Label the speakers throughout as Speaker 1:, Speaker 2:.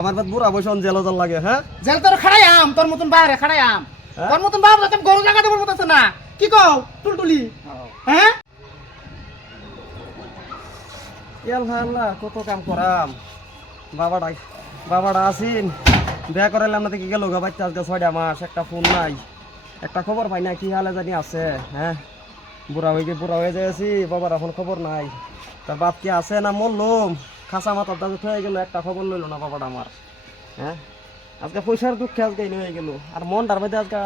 Speaker 1: আমার বাদ বুড়া জেল জল লাগে হ্যাঁ?
Speaker 2: জেল তোর খাড়াই আম তোর মতন বাইরে খাড়াই আম।
Speaker 1: হ্যাঁ?
Speaker 2: তোর মতন বাপ গরু না। কি কও? টুলটুলি। হ্যাঁ?
Speaker 1: ইয়াল আল্লাহ কত কাম করাম। আসিন। বিয়া করাইলাম না দেখি গেল গা? বাচ্চা আজকে ছয়টা মাস একটা ফোন নাই। একটা খবর পাই না কি হালে জানি আছে হ্যাঁ? বুড়া হয়ে গিয়ে বুড়া হয়ে যাইছি বাবার এখন খবর নাই। তার বাপ কি আছে না মরলুম? খাসা মাথার দাদু হয়ে গেল একটা খবর লইল না বাবাটা আমার। হ্যাঁ? আজকে পয়সার দুঃখে আজকে এই হয়ে গেল। আর মনটার মধ্যে আজকে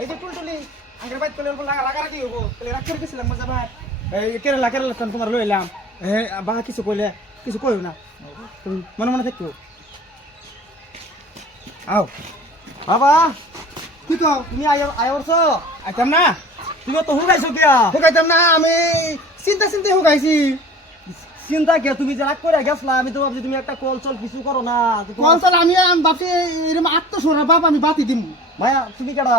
Speaker 2: এই যে টুলটুলি আগের বাইক পেলে লাগা লাগা রাখি হব পেলে রাখি রেখেছিলাম মজা ভাই। এই কেরালা কেরালা তোমার লইলাম এ বাবা কিছু কইলে কিছু কইও না। তুমি মনে মনে থাকো। আও।
Speaker 1: বাবা
Speaker 2: কি কও
Speaker 1: তুমি আয় আয় করছ
Speaker 2: আইতাম না।
Speaker 1: তুমি তো হুগাইছো কিয়া
Speaker 2: হুকাইতাম না আমি চিন্তা চিন্তা হুকাইছি
Speaker 1: চিন্তা কে তুমি যে রাগ করে গেছলা আমি তো ভাবছি তুমি একটা কল চল কিছু করো না
Speaker 2: কল চল আমি আমি ভাবছি এরকম আত্মসরা বাপ আমি বাতি দিম।
Speaker 1: মায়া তুমি কেডা?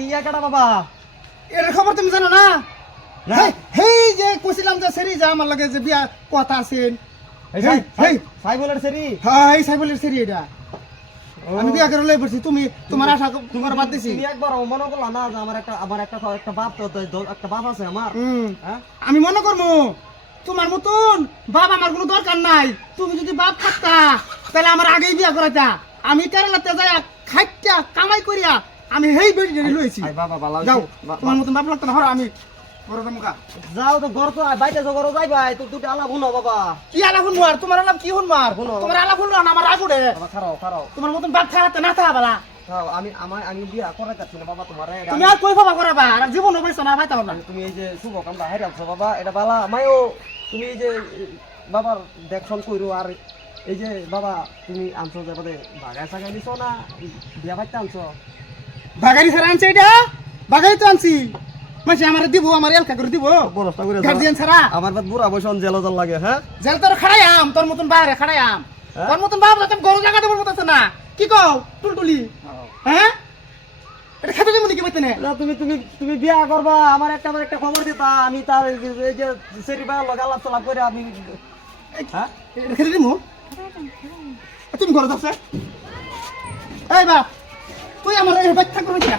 Speaker 1: ইয়া কেডা বাবা?
Speaker 2: এর খবর তুমি জানো না। হেই, হেই যে কইছিলাম যে সেরি যে আমার লাগে যে বিয়া কথা আছেন হেই, হেই।
Speaker 1: সাইবলের সেরি?
Speaker 2: হ্যাঁ এই সাইবলের সেরি এটা। আমি বিয়া করে লই পড়ছি তুমি তোমার আশা তোমার বাদ দিছি।
Speaker 1: তুমি একবার মনে করলা না যে আমার একটা আমার একটা একটা বাপ তো একটা বাপ আছে আমার। হ্যাঁ?
Speaker 2: আমি মনে করব তোমার মতন বাপ আমার কোনো দরকার নাই। তুমি যদি বাপ থাকতা তাহলে আমার আগেই বিয়া করাইতা। আমি কেরালাতে যাই খাইটা কামাই করিয়া আমি হেই বেড়ি লইছি।
Speaker 1: আই বাবা
Speaker 2: যাও তোমার মতন বাপ লাগতো না হর আমি
Speaker 1: যাও তো ঘর তো বাইরে তো ঘর যাই ভাই তো দুটো আলাপ শুনো বাবা।
Speaker 2: কি আলা শুনব আর? তোমার আলাপ কি আর?
Speaker 1: শুনো।
Speaker 2: তোমার আলাপ শুনলো না আমার রাগুড়ে
Speaker 1: বাবা খারাও খারাও
Speaker 2: তোমার মতন বাপ থাকাতে না থাকা বালা।
Speaker 1: আমি আমার আমি বিয়া করে যাচ্ছি না বাবা তোমার।
Speaker 2: তুমি আর কই ভাবা করাবা? আর জীবন হইছো না ভাইতাও না।
Speaker 1: তুমি এই যে শুভ কামটা হাইরে আছো বাবা এটা বালা আমায়ও তুমি এই যে বাবার দেখশন কইরো আর এই যে বাবা তুমি আনছো যে বাদে বাগাই সাগাই নিছো না? বিয়া বাইতে আনছো?
Speaker 2: বাগারি ছাড়া আনছে এটা? বাগারি তো আনছি। মাসে আমার দিব আমার এলকা করে দিব।
Speaker 1: বরফটা করে
Speaker 2: গার্জিয়ান ছাড়া।
Speaker 1: আমার বাদ বুড়া বসে জেল জল লাগে হ্যাঁ?
Speaker 2: জেল তোর খাড়াই আম তোর মতন বাইরে খাড়াই আম।
Speaker 1: হ্যাঁ?
Speaker 2: তোর মতন বাপ তুমি গরু জায়গা দেবো মতো না। কি কও? টুলটুলি। হ্যাঁ? এটা খেতে দিব নাকি বেতনে?
Speaker 1: না তুমি তুমি তুমি বিয়া করবা আমার একটা আমার একটা খবর দিতা আমি তার এই যে- সেরি বা লগা লাভ করে আমি হ্যাঁ?
Speaker 2: এটা খেতে দিব? তুমি ঘরে যাচ্ছে? এই বাপ তুই আমার এই ব্যাখ্যা করে দিলা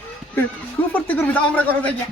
Speaker 2: খুব ফুর্তি করবি তো আমরা করে যাই